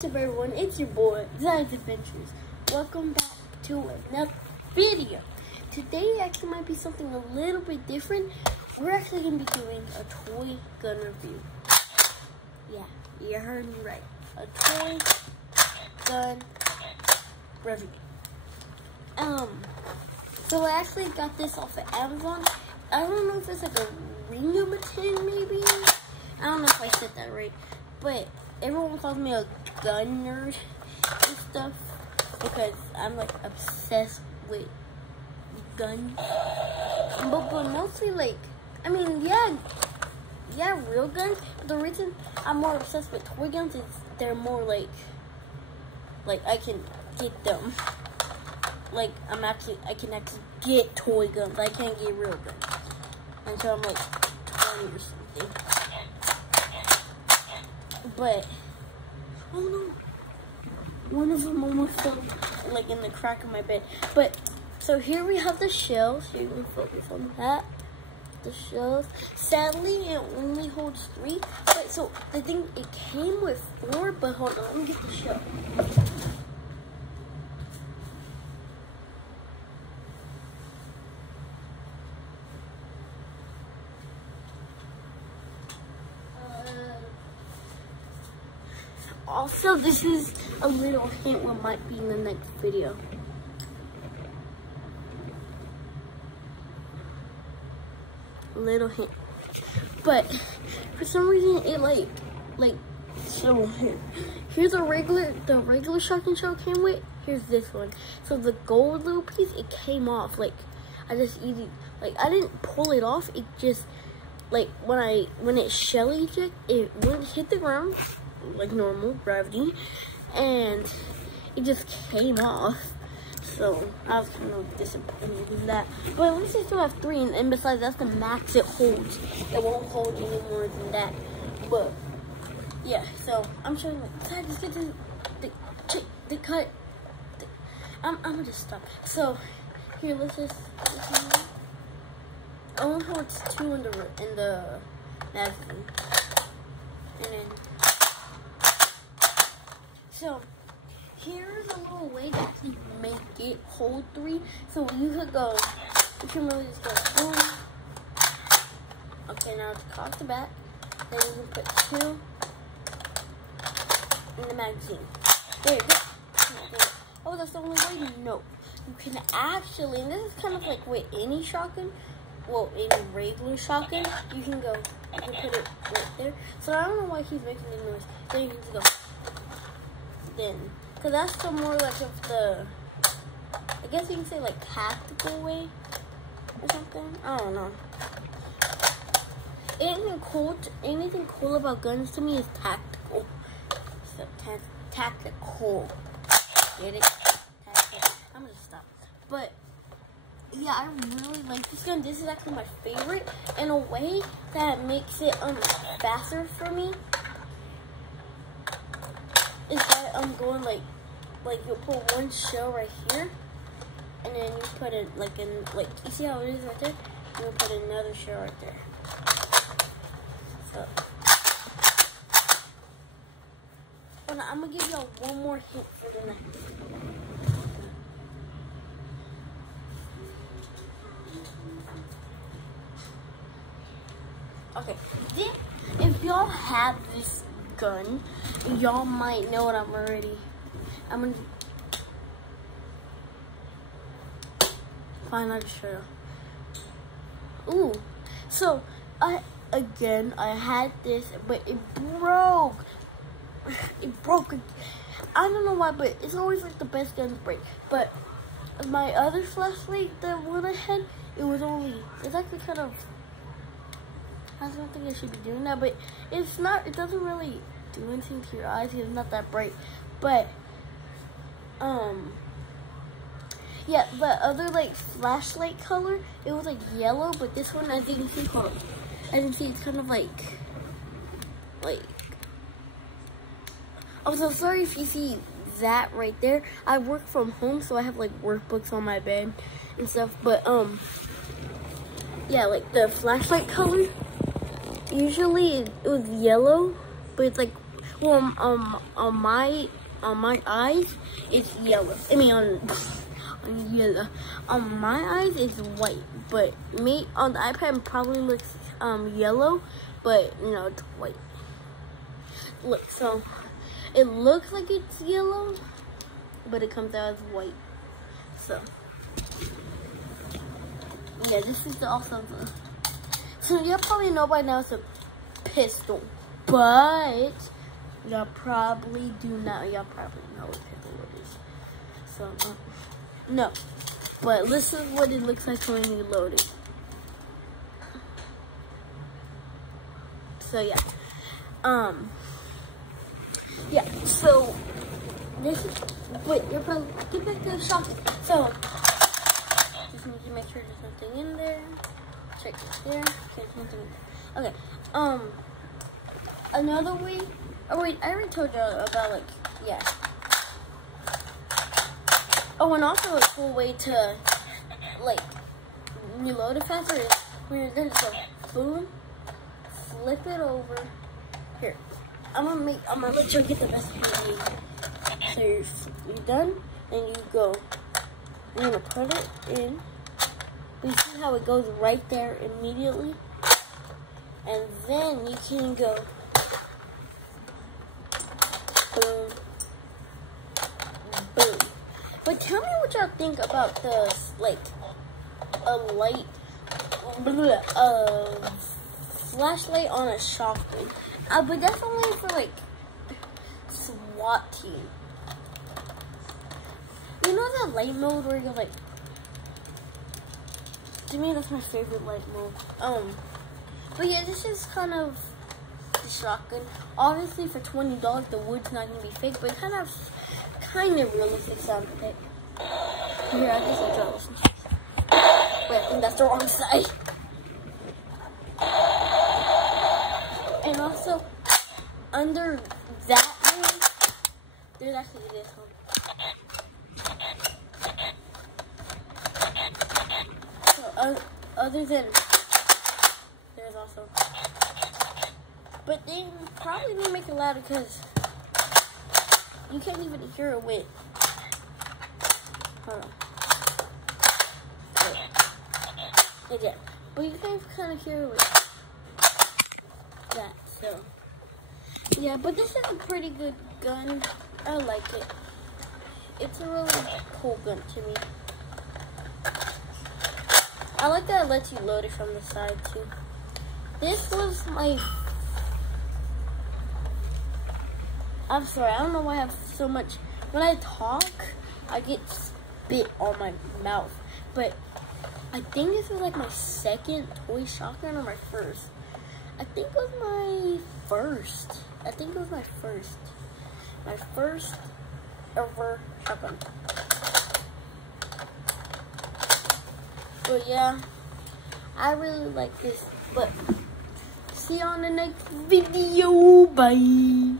What's up everyone, it's your boy, Zion's Adventures. Welcome back to another video. Today actually might be something a little bit different. We're actually going to be doing a toy gun review. Yeah, you heard me right. A toy gun review. So I actually got this off of Amazon. I don't know if it's like a ring of a 10 maybe. I don't know if I said that right. But everyone calls me a gun nerd and stuff because I'm like obsessed with guns. But mostly like, I mean, yeah, real guns. But the reason I'm more obsessed with toy guns is they're more like I can get them. Like I can actually get toy guns. I can't get real guns until I'm like 20 or something. But oh no, one of them almost fell like in the crack of my bed. But so here we have the shells. So you can focus on that. The shells. Sadly, it only holds 3. But so the thing, it came with 4. But hold on, let me get the shell. Also, this is a little hint what might be in the next video. A little hint. But for some reason it like so here's the regular shotgun shell came with. Here's this one. So the gold little piece, it came off. Like I didn't pull it off. It just like when it shell eject, it wouldn't hit the ground like normal gravity, and it just came off. So I was kind of disappointed in that. But at least I still have 3, and besides, that's the max it holds. It won't hold any more than that. But yeah, so I'm showing like, just get the cut. I'm gonna just stop. So here, let's just. I don't know how it's 2 in the magazine, and then. So, here's a little way to actually make it hold 3. So you can really just go boom. Okay, now it's across the back. Then you can put 2 in the magazine. There you go. Oh, that's the only way? No. You can actually, and this is kind of like with any shotgun, well, any regular shotgun, you can put it right there. So I don't know why he's making the noise. Then you can just go. Then, because that's the more like of the, I guess you can say like tactical way or something. I don't know. Anything cool about guns to me is tactical. So tactical. Get it? Tactical. I'm gonna stop. But yeah, I really like this gun. This is actually my favorite in a way that makes it faster for me. Is that I'm going like you'll put one shell right here, and then you put it you see how it is right there? You'll put another shell right there. So, but I'm gonna give y'all one more hint for the next. Okay, if y'all have this gun, y'all might know what I'm gonna find out sure. Ooh, so I had this, but it broke. It broke. I don't know why, but it's always like the best guns break. But my other flashlight, the one I had, it's actually kind of, I don't think I should be doing that, but it's not, it doesn't really do anything to your eyes. It's not that bright. But yeah, the other like flashlight color, it was like yellow, but this one, as you can see, it's kind of like I'm so sorry if you see that right there. I work from home, so I have like workbooks on my bed and stuff. But yeah, like the flashlight color, usually it was yellow, but it's like Well, on my eyes, it's yellow. I mean, on yellow. On my eyes, it's white. But me on the iPad it probably looks yellow, but no, it's white. Look, so it looks like it's yellow, but it comes out as white. So yeah, this is also the. So you probably know by now it's a pistol, but y'all probably do not. Y'all probably know what pistol it is. So no, but this is what it looks like when you load it. So yeah, yeah. So this is. Wait, you're probably get back to the shop. So just need to make sure there's nothing in there. Check it there. Okay, there's nothing in there. Okay. Another way. Oh wait, I already told you about like yeah. Oh, and also a cool way to like reload it faster is when you're done. So boom, flip it over. Here, I'm gonna let you get the best of it. So you're done, and you go. You're gonna put it in. You see how it goes right there immediately, and then you can go boom, boom. But tell me what y'all think about the like a light, flashlight on a shotgun. But that's only for like SWAT team. You know that light mode where you're like, to me that's my favorite light mode. But yeah, this is kind of the shotgun. Obviously for $20 the wood's not gonna be fake, but kind of realistic sound effect. Here, I guess I'll draw this. Wait, I think that's the wrong side. And also under that one, there's actually this one. Other than there's also, but they probably didn't make it louder because you can't even hear it with. Hold on. Wait. Again, but you can kind of hear it with that. So yeah, but this is a pretty good gun. I like it. It's a really cool gun to me. I like that it lets you load it from the side too. This was my... I'm sorry, I don't know why I have so much... When I talk, I get spit on my mouth. But I think this was like my second toy shotgun or my first. I think it was my first. I think it was my first. My first ever shotgun. But yeah, I really like this. But see you on the next video. Bye.